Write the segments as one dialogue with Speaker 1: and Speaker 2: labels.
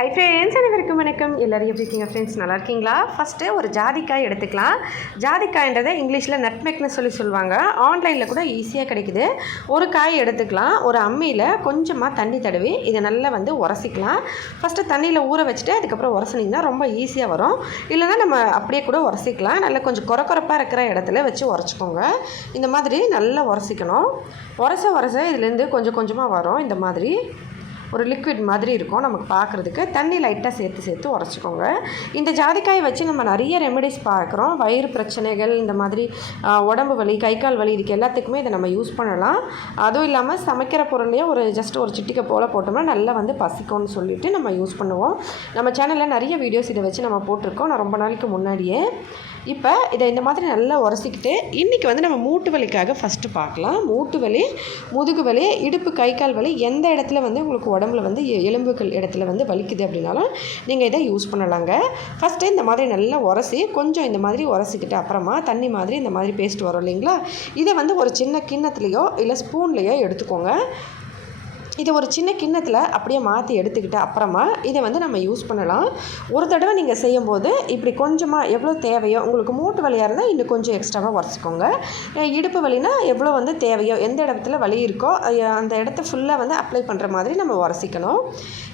Speaker 1: Hi friends அனைவருக்கும் வணக்கம். எல்லோரும் எப்படி இருக்கீங்க ஃப்ரெண்ட்ஸ் நல்லா இருக்கீங்களா? ஃபஸ்ட்டு ஒரு ஜாதிக்காய் எடுத்துக்கலாம். ஜாதிக்காய்ன்றதை இங்கிலீஷில் நட்மெக்னு சொல்லி சொல்லுவாங்க. ஆன்லைனில் கூட ஈஸியாக கிடைக்குது. ஒரு காய் எடுத்துக்கலாம். ஒரு அம்மியில் கொஞ்சமாக தண்ணி தடவி இதை நல்லா வந்து உரசிக்கலாம். ஃபஸ்ட்டு தண்ணியில் ஊற வச்சுட்டு அதுக்கப்புறம் உரசினிங்கன்னா ரொம்ப ஈஸியாக வரும். இல்லைனா நம்ம அப்படியே கூட உரசிக்கலாம். நல்லா கொஞ்சம் குறக்குறப்பாக இருக்கிற இடத்துல வச்சு உரச்சிக்கோங்க. இந்த மாதிரி நல்லா உரசிக்கணும். உரச உரச இதுலேருந்து கொஞ்சம் கொஞ்சமாக வரும். இந்த மாதிரி. ஒரு லிக்விட் மாதிரி இருக்கும் நமக்கு பார்க்குறதுக்கு. தண்ணி லைட்டாக சேர்த்து சேர்த்து உரைச்சிக்கோங்க. இந்த ஜாதிக்காயை வச்சு நம்ம நிறைய ரெமெடிஸ் பார்க்குறோம். வயிறு பிரச்சனைகள் இந்த மாதிரி உடம்பு வலி கை கால் வலி இதுக்கு எல்லாத்துக்குமே இதை நம்ம யூஸ் பண்ணலாம். அதுவும் இல்லாமல் சமைக்கிற பொருளையே ஒரு ஜஸ்ட் ஒரு சிட்டிக்கை போல் போட்டோம்னா நல்லா வந்து பசிக்கும்னு சொல்லிட்டு நம்ம யூஸ் பண்ணுவோம். நம்ம சேனலில் நிறைய வீடியோஸ் இதை வச்சு நம்ம போட்டிருக்கோம். நான் ரொம்ப நாளைக்கு முன்னாடியே. இப்போ இதை இந்த மாதிரி நல்லா உரசிக்கிட்டு இன்றைக்கி வந்து நம்ம மூட்டு வலிக்காக ஃபஸ்ட்டு பார்க்கலாம். மூட்டு வலி முதுகு வலி இடுப்பு கை கால் வலி எந்த இடத்துல வந்து உங்களுக்கு உடம்புல வந்து எலும்புகள் இடத்துல வந்து வலிக்குது அப்படின்னாலும் நீங்கள் இதை யூஸ் பண்ணலாங்க. ஃபஸ்ட்டு இந்த மாதிரி நல்லா உரசி கொஞ்சம் இந்த மாதிரி உரசிக்கிட்டு அப்புறமா தண்ணி மாதிரி இந்த மாதிரி பேஸ்ட் வரும் இல்லைங்களா? இதை வந்து ஒரு சின்ன கிண்ணத்துலேயோ இல்லை ஸ்பூன்லேயோ எடுத்துக்கோங்க. இதை ஒரு சின்ன கிண்ணத்தில் அப்படியே மாற்றி எடுத்துக்கிட்டு அப்புறமா இதை வந்து நம்ம யூஸ் பண்ணலாம். ஒரு தடவை நீங்கள் செய்யும்போது இப்படி கொஞ்சமாக எவ்வளோ தேவையோ உங்களுக்கு மூட்டு வலியாக இருந்தால் இன்னும் கொஞ்சம் எக்ஸ்ட்ராவாக உரைச்சிக்கோங்க இடுப்பு வலினா எவ்வளோ வந்து தேவையோ எந்த இடத்துல வலி இருக்கோ அந்த இடத்த ஃபுல்லாக வந்து அப்ளை பண்ணுற மாதிரி நம்ம உரசிக்கணும்.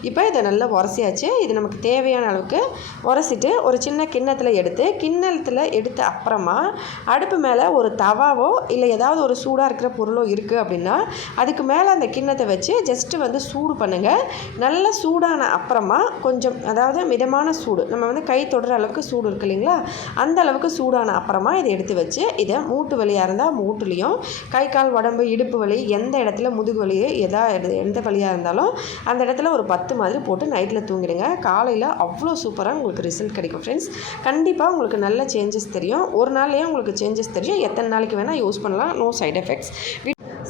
Speaker 1: இப்போ இதை நல்லா உரசியாச்சு. இது நமக்கு தேவையான அளவுக்கு உரசிட்டு ஒரு சின்ன கிண்ணத்தில் எடுத்து கிண்ணத்தில் எடுத்த அப்புறமா அடுப்பு மேலே ஒரு தவாவோ இல்லை ஏதாவது ஒரு சூடாக இருக்கிற பொருளோ இருக்குது அப்படின்னா அதுக்கு மேலே அந்த கிண்ணத்தை வச்சு ஜஸ்ட்டு வந்து சூடு பண்ணுங்கள் நல்ல சூடான அப்புறமா கொஞ்சம் அதாவது மிதமான சூடு நம்ம வந்து கை தொடுற அளவுக்கு சூடு இருக்கு இல்லைங்களா? அந்த அளவுக்கு சூடான அப்புறமா இதை எடுத்து வச்சு இதை மூட்டு வலியாக இருந்தால் மூட்டுலேயும் கை கால் உடம்பு இடுப்பு வலி எந்த இடத்துல முதுகு வலி எதா எந்த வலியாக இருந்தாலும் அந்த இடத்துல ஒரு பத்து மாதிரி போட்டு நைட்டில் தூங்கிடுங்க. காலையில் அவ்வளோ சூப்பராக உங்களுக்கு ரிசல்ட் கிடைக்கும் ஃப்ரெண்ட்ஸ் கண்டிப்பாக உங்களுக்கு நல்ல சேஞ்சஸ் தெரியும். ஒரு நாள்லேயே உங்களுக்கு சேஞ்சஸ் தெரியும். எத்தனை நாளைக்கு வேணால் யூஸ் பண்ணலாம். No side effects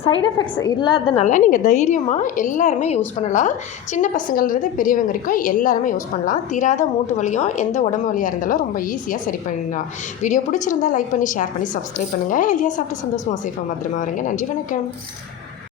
Speaker 1: side effects இல்லாததுனால நீங்கள் தைரியமாக எல்லாருமே யூஸ் பண்ணலாம். சின்ன பசங்கள்ன்றது பெரியவங்க வரைக்கும் எல்லாருமே யூஸ் பண்ணலாம். தீராத மூட்டு வலியும் எந்த உடம்பு வலியாக இருந்தாலும் ரொம்ப ஈஸியாக சரி பண்ணலாம். வீடியோ பிடிச்சிருந்தா லைக் பண்ணி ஷேர் பண்ணி சப்ஸ்கிரைப் பண்ணுங்கள் ஹெல்த்தியாக சாப்பிட்டு சந்தோஷமாக சேஃபாக பத்திரமா வருங்க. நன்றி வணக்கம்.